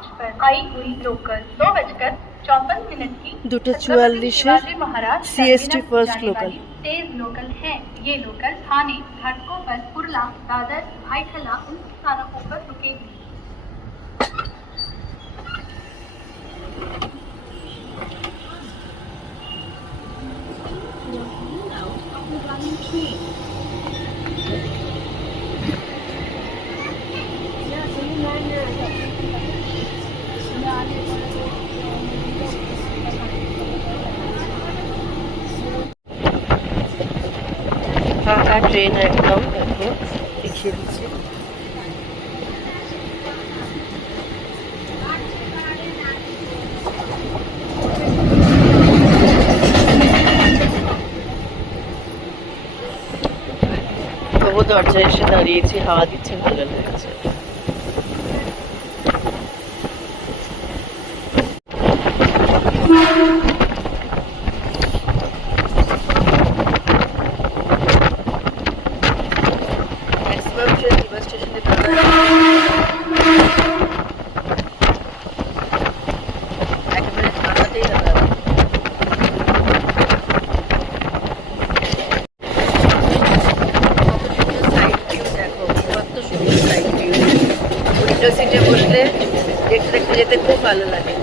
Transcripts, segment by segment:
5 पर आई हुई लोकल 2:54 की 2:44 महाराज CST फर्स्ट लोकल। तेज लोकल है। ये लोकल थाने घाटकों पर कुर्ला, दादर, भाईखला उन स्थानकों पर रुकेगी। ফাঁকা ট্রেন একদম, দেখো দেখিয়ে দিচ্ছি। তবু দরজায় এসে দাঁড়িয়েছি, হাওয়া দিচ্ছে, ভালো লাগছে। সিটে বসলে দেখতে দেখতে যেতে খুব ভালো লাগে।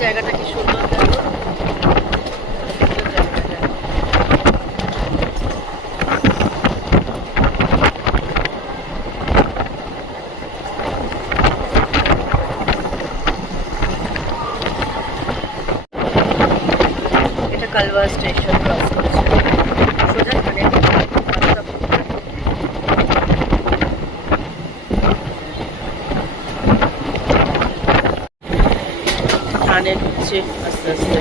জায়গাটা কি সুন্দর, দেখো। এটা কালওয়া স্টেশন ক্রস করছে, সোজা থানে ঢুকছে আস্তে আস্তে।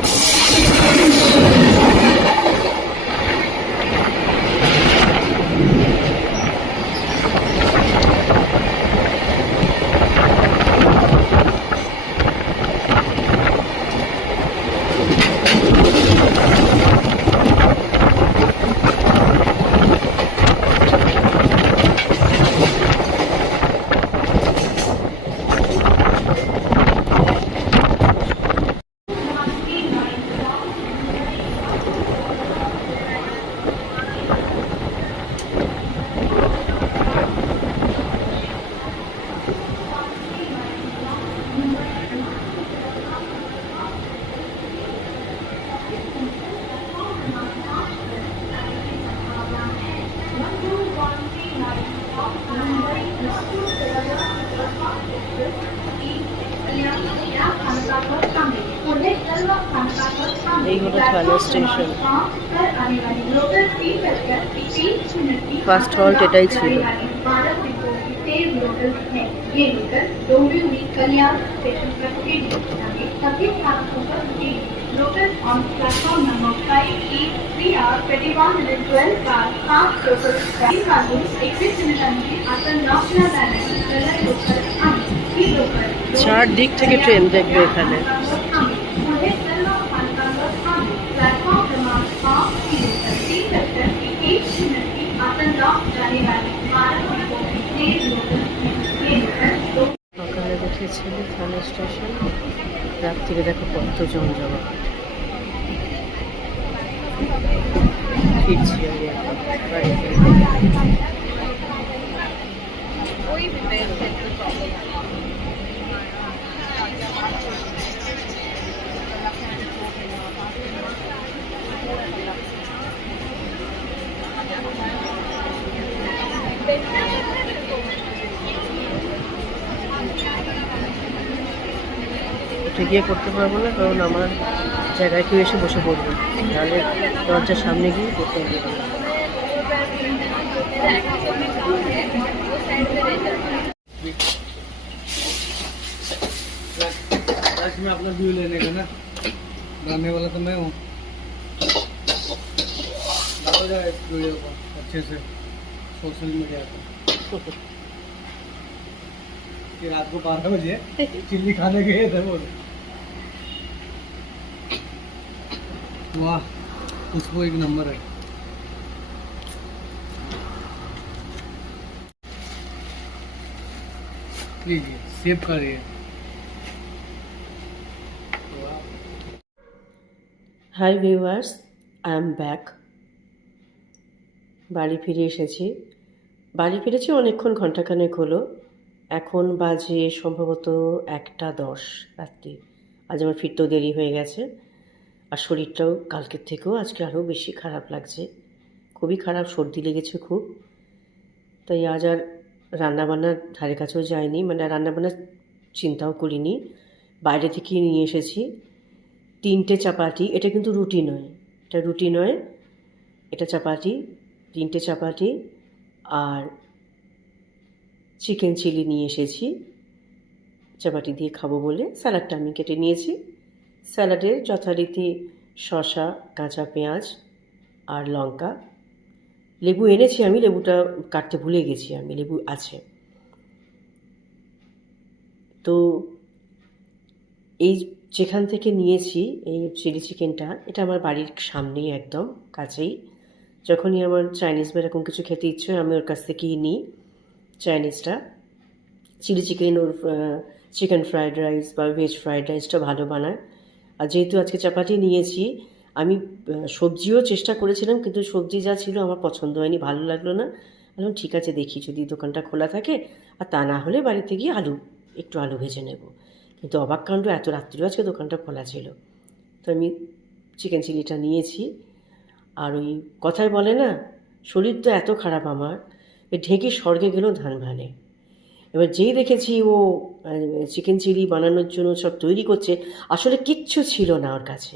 এই হলো থানা স্টেশন। ফার্স্ট হল্ট এটাই ছিল। Local on platform number 5 is 3 hours 21 minutes 12 past half local train exit simultaneously after National Banner চার দিক থেকে ট্রেন দেখবে এখানে। platform number 5 ফিরে দেখো কত জমজমা। ফিরছি আমি এখন বাড়িতে। উঠে গিয়ে করতে পারবো না, কারণ আমার জায়গায় কেউ এসে বসে পড়বে, তাহলে দরজার সামনে গিয়ে করতে হবে। आज मैं अपना व्यू लेने का ना, बनाने वाला तो मैं हूँ। डालो जाए इस वीडियो को अच्छे से सोशल मीडिया पर। कि रात को 12 बजे चिल्ली खाने गए थे वो। वाह, उसको एक नंबर है। लीजिए सेव करिए। Hi viewers, I am back. বাড়ি ফিরে এসেছি। বাড়ি ফিরেছি অনেকক্ষণ, ঘন্টাখানেক হলো। এখন বাজে সম্ভবত 1:10 রাত্রি। আজ আমার ফিরতেও দেরি হয়ে গেছে, আর শরীরটাও কালকের থেকেও আজকে আরও বেশি খারাপ লাগছে। খুবই খারাপ, সর্দি লেগেছে খুব। তাই আজ আর রান্নাবান্নার ধারে কাছেও যায়নি, মানে রান্নাবান্নার চিন্তাও করিনি। বাইরে থেকেই নিয়ে এসেছি 3টে চাপাটি। এটা কিন্তু রুটি নয়, এটা রুটি নয়, এটা চাপাটি। 3টে চাপাটি আর চিকেন চিলি নিয়ে এসেছি চাপাটি দিয়ে খাবো বলে। স্যালাডটা আমি কেটে নিয়েছি। স্যালাডের যথারীতি শসা, কাঁচা পেঁয়াজ আর লঙ্কা। লেবু এনেছি আমি, লেবুটা কাটতে ভুলে গেছি আমি, লেবু আছে। তো এই যেখান থেকে নিয়েছি এই চিলি চিকেনটা, এটা আমার বাড়ির সামনেই, একদম কাছেই। যখনই আমার চাইনিজ বা এরকম কিছু খেতে ইচ্ছে হয়, আমি ওর কাছ থেকেই নিই চাইনিজটা। চিলি চিকেন, ওর চিকেন ফ্রায়েড রাইস বা ভেজ ফ্রায়েড রাইসটা ভালো বানায়। আর যেহেতু আজকে চাপাতি নিয়েছি, আমি সবজিও চেষ্টা করেছিলাম, কিন্তু সবজি যা ছিল আমার পছন্দ হয়নি, ভালো লাগলো না। বললাম ঠিক আছে, দেখি যদি দোকানটা খোলা থাকে, আর তা না হলে বাড়িতে গিয়ে একটু আলু ভেজে নেব। কিন্তু অবাক কাণ্ড, এত রাত্রিও আজকে দোকানটা খোলা ছিল। তো আমি চিকেন চিলিটা নিয়েছি। আর ওই কথায় বলে না, শরীর তো এত খারাপ আমার, ঢেকে স্বর্গে গেলেও ধান ভানে। এবার যেই দেখেছি ও চিকেন চিলি বানানোর জন্য সব তৈরি করছে, আসলে কিচ্ছু ছিল না ওর কাছে,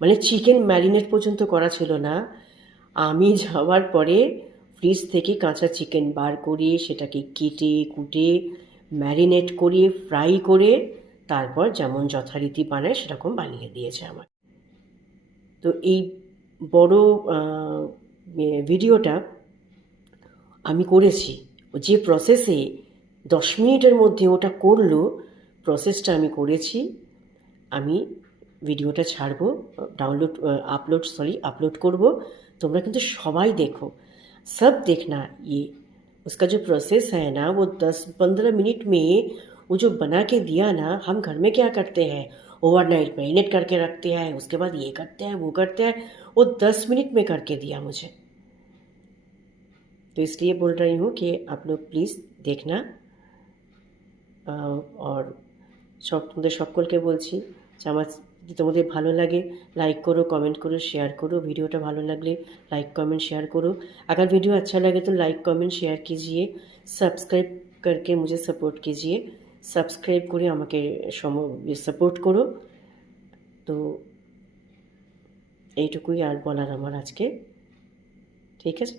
মানে চিকেন ম্যারিনেট পর্যন্ত করা ছিল না। আমি যাওয়ার পরে ফ্রিজ থেকে কাঁচা চিকেন বার করে সেটাকে কেটে কুটে ম্যারিনেট করে ফ্রাই করে তারপর যেমন যথারীতি বানায় সেরকম বানিয়ে দিয়েছে আমার। তো এই বড় ভিডিওটা আমি করেছি, যে প্রসেসে 10 মিনিটের মধ্যে ওটা করলো, প্রসেসটা আমি করেছি। আমি ভিডিওটা ছাড়বো, আপলোড করব। তোমরা কিন্তু সবাই देखो, सब देखना। ये उसका जो प्रोसेस है ना, वो 10-15 मिनट में वो जो बना के दिया ना। हम घर में क्या करते हैं, ओवरनाइट मैरिनेट करके रखते हैं, उसके बाद ये करते हैं वो करते हैं। वो 10 मिनट में करके दिया मुझे। तो इसलिए बोल रही हूँ कि आप लोग प्लीज़ देखना। और তোমাদের সকলকে বলছি যে আমার যদি তোমাদের ভালো লাগে लाइक करो, कमेंट करो, शेयर करो। वीडियोটা ভালো লাগলে लाइक कमेंट शेयर करो। अगर वीडियो अच्छा लगे तो लाइक कमेंट शेयर कीजिए, सब्सक्राइब करके मुझे सपोर्ट कीजिए। सब्सक्राइब করে আমাকে সাপোর্ট করো। তো এইটুকুই আর বলার আমার আজকে। ঠিক আছে।